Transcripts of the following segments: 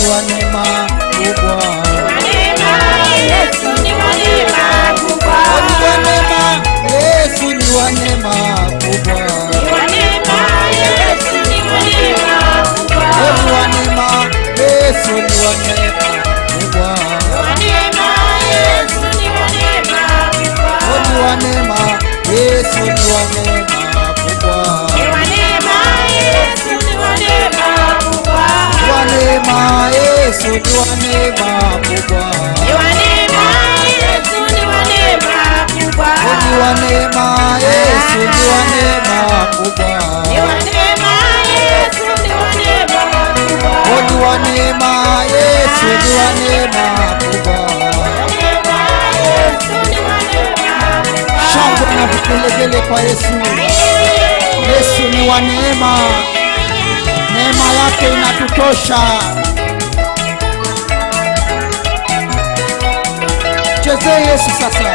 ni wa neema kubwa. Yesu ni wa neema kubwa. Ni wa neema, Yesu ni wa neema kubwa. Yesu ni wa neema kubwa. Ni wa neema, Yesu ni wa neema kubwa. Yesu ni wa neema kubwa. Ni wa neema, Yesu ni wa neema kubwa. Yesu ni wa neema kubwa. Wa neema, Yesu ni wa neema kubwa. Yesu ni wa neema kubwa. Ni wa neema, Yesu ni wa neema kubwa. Yesu ni wa neema kubwa. Ni wa neema, Yesu ni wa neema kubwa. Shangwe na vigelegele kwa Yesu. Yesu ni wa neema, neema yake inatutosha. Chezee Yesu sasa.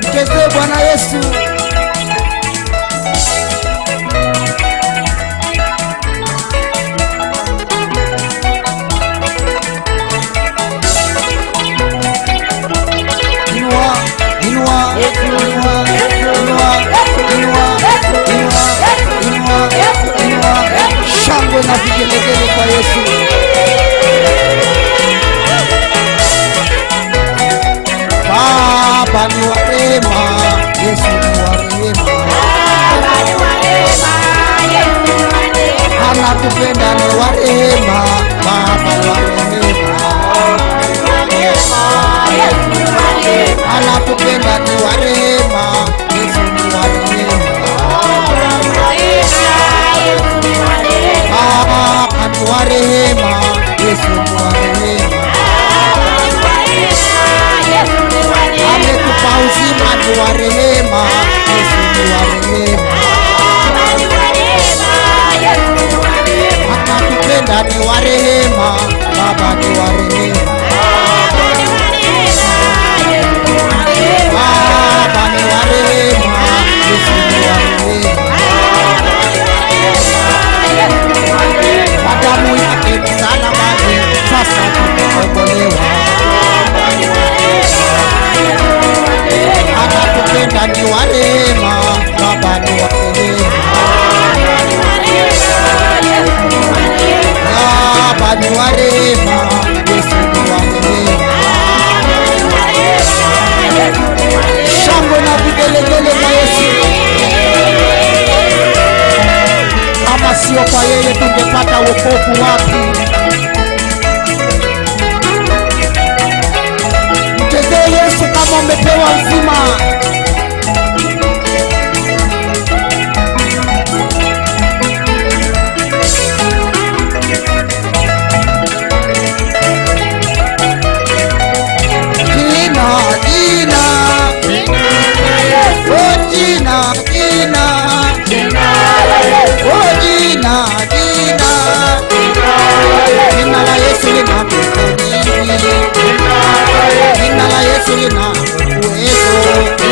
Mchezee Bwana Yesu. Shangwe na vigelegele kwa Yesu. Baba ni wa rehema, Yesu ni wa rehema. Anatupenda ni wa rehema, Baba ni wa rehema. Anatupenda ni wa rehema, Yesu ni wa rehema. Baba ni wa rehema, Yesu ni wa rehema. Ametupa uzima ni wa rehema, Yesu ni wa rehema. Anatupenda ni wa rehema, Baba ni wa rehema. Baba ni wa rehema, Yesu ni wa rehema. Kwa damu yake msalabani sasa tumekombolewa. Anatupenda ni wa rehema, Baba ni wa rehema. Baba ni wa rehema, Yesu ni wa rehema. Shangwe na vigelegele kwa Yesu. Kama sio kwa yeye tungepata wokovu wapi? Mchezee Yesu kama umepewa uzima. Jina la Yesu lina uwezo.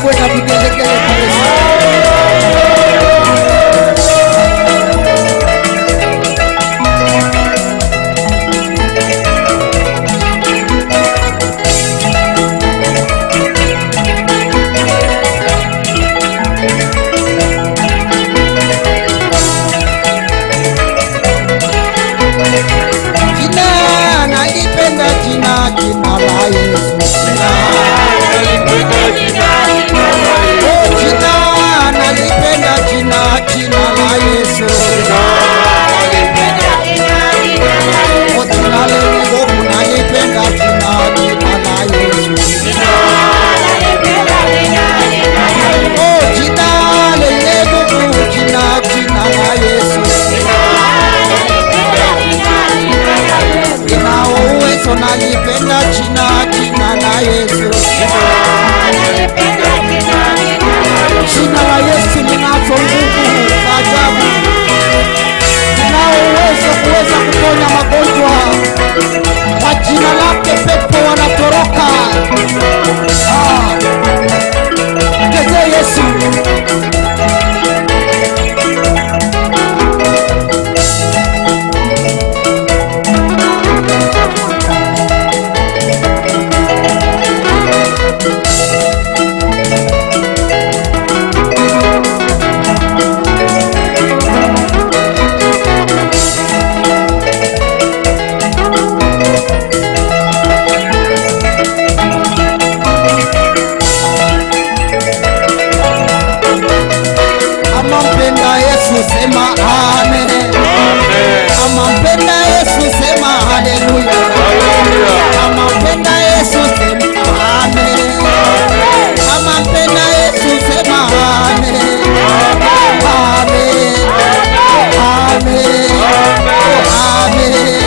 shangwe na vigelegele kwa Yesu. Nalipenda jina la Yesu. Jina la Yesu linazo nguvu ajabu, linao uwezo kuweza kuponya magonjwa. Kwa jina lake pepo wanatoroka. Mchezee Yesu. Sema amen. Kama mpenda Yesu sema haleluya. Kama mpenda Yesu sema amen. Kama mpenda Yesu sema amen. Amen. Amen. Amen.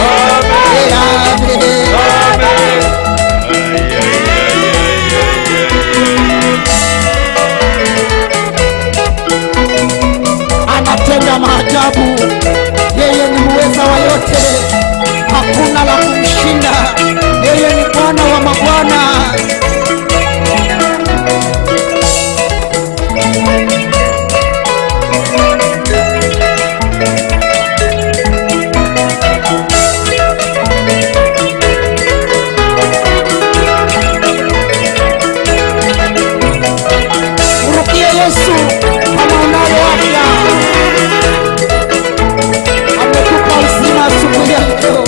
Anatenda maajabu, yeye ni muweza wa yote, hakuna la kumshinda, yeye ni Bwana wa mabwana. Mrukie Yesu kama unayo afya. Ametupa uzima asubuhi ya leo.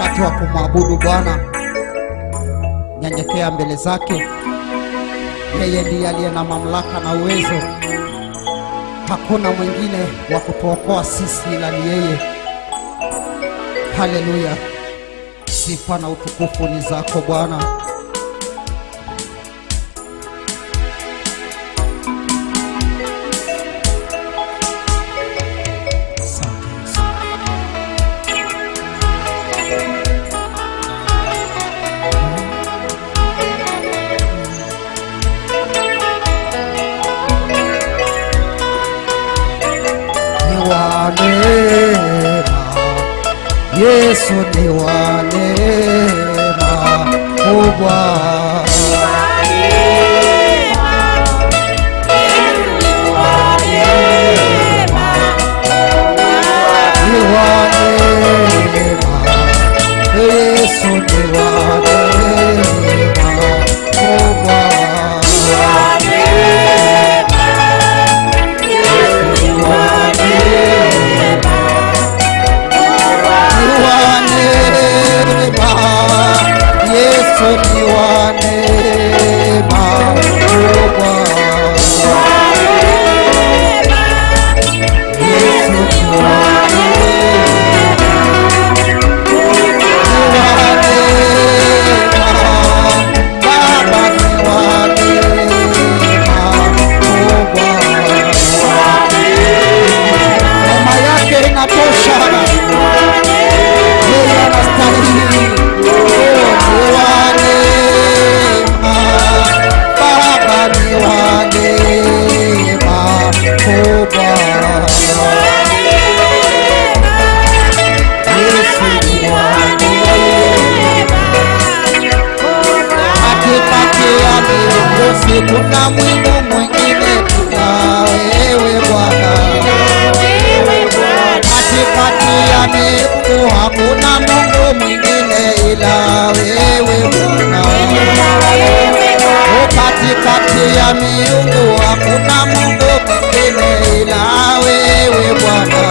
Wakati wa kumwabudu Bwana, nyenyekea mbele zake. Yeye ndiye aliye na mamlaka na uwezo. Hakuna mwingine wa kutuokoa sisi ila ni yeye. Haleluya. Sifa na utukufu ni zako Bwana. Yesu ni wa neema kubwa. Yesu ni wa neema kubwa. hakuna Mungu mwingine ila wewe Bwana. Katikati ya miungu hakuna Mungu mwingine ila wewe Bwana. Katikati ya miungu hakuna Mungu mwingine ila wewe Bwana.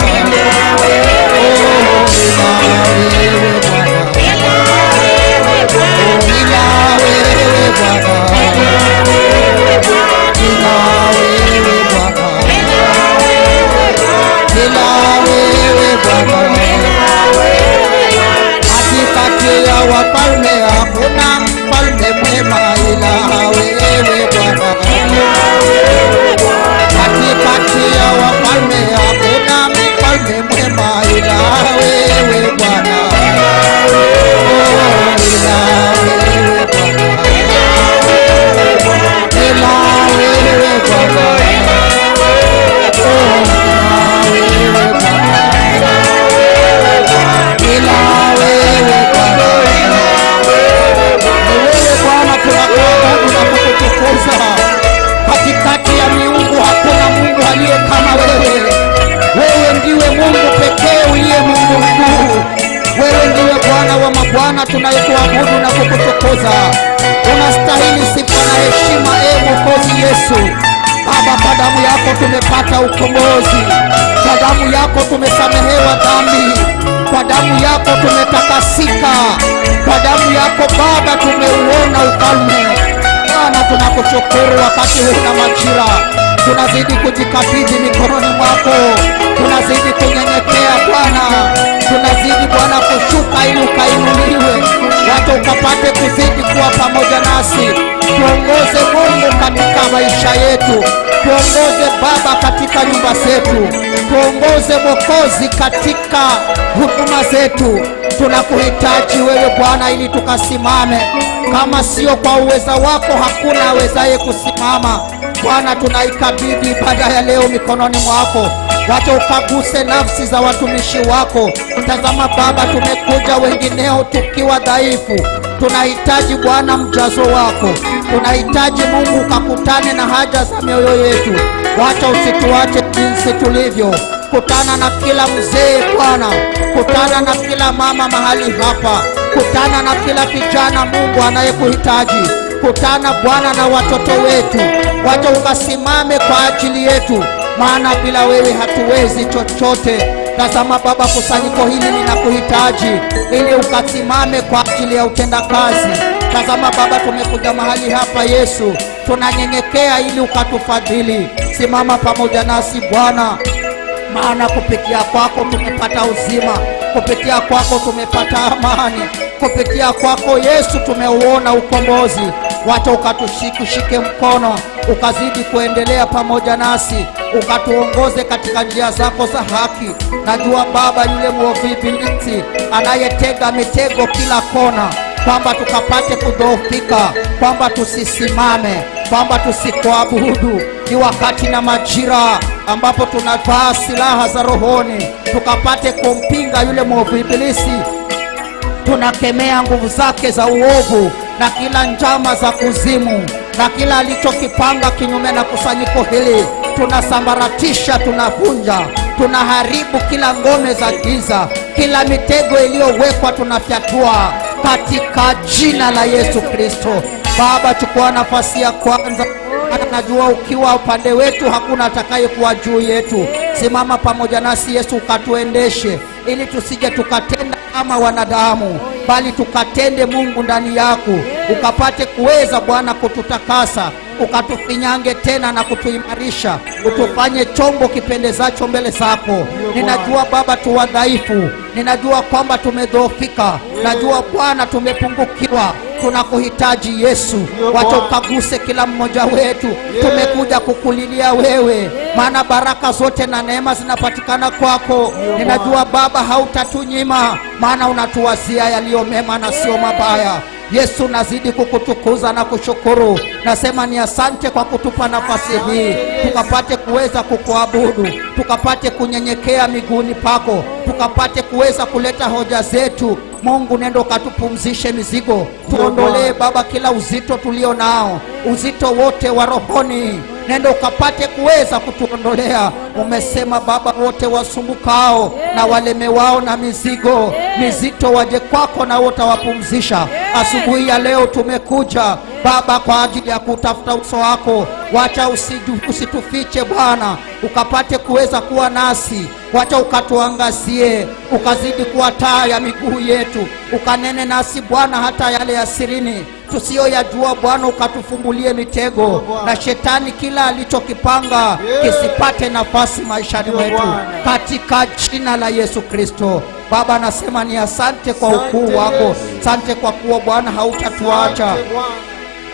Katikati ya wafalme hakuna mfalme mwema ila wewe Bwana. Katikati ya wafalme hakuna mfalme mwema ila wewe Bwana. Ila wewe Bwana. Ila wewe Bwana. Katikati ya miungu hakuna Mungu aliye kama wewe. Wewe ndiwe Mungu pekee uliye Mungu mkuu. Wewe ndiwe Bwana wa mabwana tunayekuabudu na kukutukuza. Unastahili sifa na heshima, Mwokozi Yesu. Baba, kwa damu yako tumepata ukombozi. Kwa damu yako tumesamehewa dhambi. Kwa damu yako tumetakasika. Kwa damu yako Baba tumeuona ufalme. Bwana, tunakushukuru wakati huu na majira. Tunazidi kujikabidhi mikononi mwako. Tunazidi kunyenyekea Bwana. Tunazidi Bwana kushuka ili ukainuliwe. Watu ukapate kuzidi kuwa pamoja nasi. Tuongoze Mungu katika maisha yetu. Tuongoze Baba katika nyumba zetu. Tuongoze Mwokozi katika huduma zetu. Tunakuhitaji wewe Bwana ili tukasimame. Kama sio kwa uweza wako hakuna awezaye kusimama. Bwana, tunaikabidhi ibada ya leo mikononi mwako. Wacha ukaguse nafsi za watumishi wako. Tazama Baba, tumekuja wengineo tukiwa dhaifu. Tunahitaji Bwana mjazo wako. Tunahitaji Mungu ukakutane na haja za mioyo yetu. Wacha usituache jinsi tulivyo. Kutana na kila mzee Bwana. Kutana na kila mama mahali hapa. Kutana na kila kijana Mungu anayekuhitaji. Kutana Bwana na watoto wetu. Wacha ukasimame kwa ajili yetu, maana bila wewe hatuwezi chochote. Tazama Baba, kusanyiko hili linakuhitaji ili ukasimame kwa ajili ya utendakazi. Tazama Baba, tumekuja mahali hapa Yesu, tunanyenyekea ili ukatufadhili. Simama pamoja nasi Bwana, maana kupitia kwako tumepata uzima. Kupitia kwako tumepata amani. Kupitia kwako Yesu tumeuona ukombozi. Wacha ukatushike mkono, ukazidi kuendelea pamoja nasi, ukatuongoze katika njia zako za haki. Najua Baba, yule mwovu ibilisi anayetega mitego kila kona, kwamba tukapate kudhoofika, kwamba tusisimame, kwamba tusikuabudu. Ni wakati na majira ambapo tunavaa silaha za rohoni, tukapate kumpinga yule mwovu ibilisi. Tunakemea nguvu zake za uovu na kila njama za kuzimu na kila alichokipanga kinyume na kusanyiko hili. Tunasambaratisha, tunavunja, tunaharibu kila ngome za giza, kila mitego iliyowekwa tunafyatua katika jina la Yesu Kristo. Baba, chukua nafasi ya kwanza. Najua ukiwa upande wetu hakuna atakayekuwa juu yetu. Simama pamoja nasi Yesu, ukatuendeshe ili tusije tukatenda kama wanadamu, bali tukatende Mungu ndani yako. Ukapate kuweza Bwana kututakasa, ukatufinyange tena na kutuimarisha, utufanye chombo kipendezacho mbele zako. Ninajua Baba tu wadhaifu, ninajua kwamba tumedhoofika, najua Bwana tumepungukiwa. Tunakuhitaji Yesu, wacha ukaguse kila mmoja wetu. Tumekuja kukulilia wewe, maana baraka zote na neema zinapatikana kwako. Ninajua Baba hautatunyima, maana unatuwazia yaliyo mema na sio mabaya. Yesu, nazidi kukutukuza na kushukuru. Nasema ni asante kwa kutupa nafasi hii tukapate kuweza kukuabudu, tukapate kunyenyekea miguuni pako, tukapate kuweza kuleta hoja zetu. Mungu, nenda ukatupumzishe mizigo, tuondolee Baba kila uzito tulio nao, uzito wote wa rohoni, nenda ukapate kuweza kutuondolea. Umesema Baba, wote wasumbukao na walemewao na mizigo mizito waje kwako na utawapumzisha. Asubuhi ya leo tumekuja Baba kwa ajili ya kutafuta uso wako. Wacha usitufiche Bwana, ukapate kuweza kuwa nasi. Wacha ukatuangazie, ukazidi kuwa taa ya miguu yetu, ukanene nasi Bwana hata yale ya sirini tusiyoyajua Bwana, ukatufumbulie mitego na shetani kila alichokipanga kisipate nafasi maishani mwetu, katika jina la Yesu Kristo. Baba, nasema ni asante kwa ukuu wako. Asante kwa kuwa Bwana hautatuacha,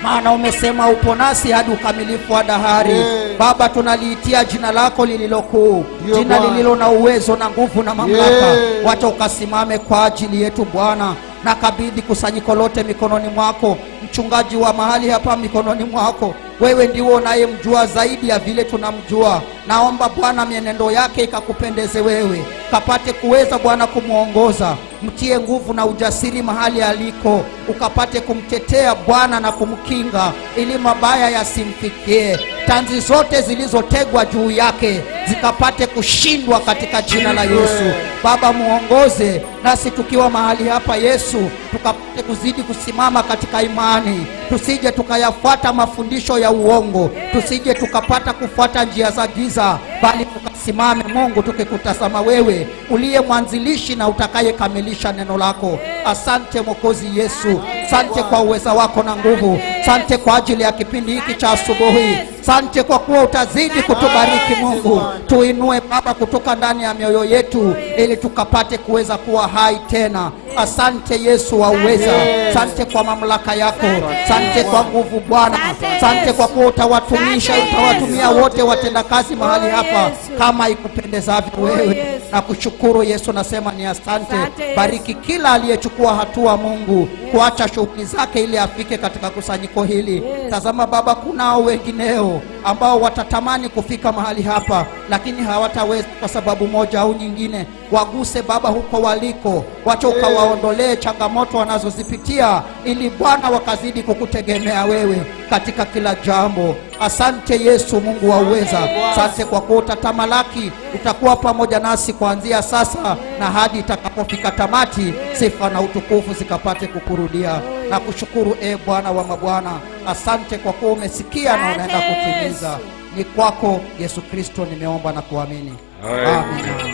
maana umesema upo nasi hadi ukamilifu wa dahari. Baba, tunaliitia jina lako lililokuu, jina lililo na uwezo na nguvu na mamlaka. Wacha ukasimame kwa ajili yetu Bwana. Nakabidhi kusanyiko lote mikononi mwako, mchungaji wa mahali hapa mikononi mwako. Wewe ndiwe unayemjua zaidi ya vile tunamjua. Naomba Bwana mienendo yake ikakupendeze wewe, kapate kuweza Bwana kumuongoza, mtie nguvu na ujasiri mahali aliko, ukapate kumtetea Bwana na kumkinga, ili mabaya yasimfikie. Tanzi zote zilizotegwa juu yake zikapate kushindwa katika jina la Yesu. Baba, muongoze nasi tukiwa mahali hapa Yesu, tukapate kuzidi kusimama katika imani, tusije tukayafuata mafundisho ya uongo, tusije tukapata kufuata njia za giza, bali tukasimame Mungu tukikutazama wewe uliye mwanzilishi na utakayekamilisha neno lako. Asante Mwokozi Yesu, asante kwa uweza wako na nguvu. Asante kwa ajili ya kipindi hiki cha asubuhi. Asante kwa kuwa utazidi kutubariki Mungu. Tuinue Baba kutoka ndani ya mioyo yetu, ili tukapate kuweza kuwa hai tena. Asante Yesu wa uweza, asante kwa mamlaka yako, asante kwa nguvu Bwana. Asante kwa kuwa utawatumia wote watendakazi mahali hapa kama ikupendezavyo wewe. Na kushukuru Yesu, nasema ni asante. Bariki kila aliyechukua hatua Mungu kuacha shughuli zake ili afike katika kusanyiko hili. Tazama Baba, kunao wengineo ambao watatamani kufika mahali hapa, lakini hawataweza kwa sababu moja au nyingine. Waguse Baba huko waliko, wacha ukawaondolee changamoto wanazozipitia, ili Bwana wakazidi kukutegemea wewe katika kila jambo. Asante Yesu Mungu wa uweza, asante kwa kuwa utatamalaki, utakuwa pamoja nasi kuanzia sasa na hadi itakapofika tamati. Sifa na utukufu zikapate kukurudia. Na kushukuru Bwana wa mabwana, asante kwa kuwa umesikia na unaenda kutimiza. Ni kwako Yesu Kristo nimeomba na kuamini. Amen.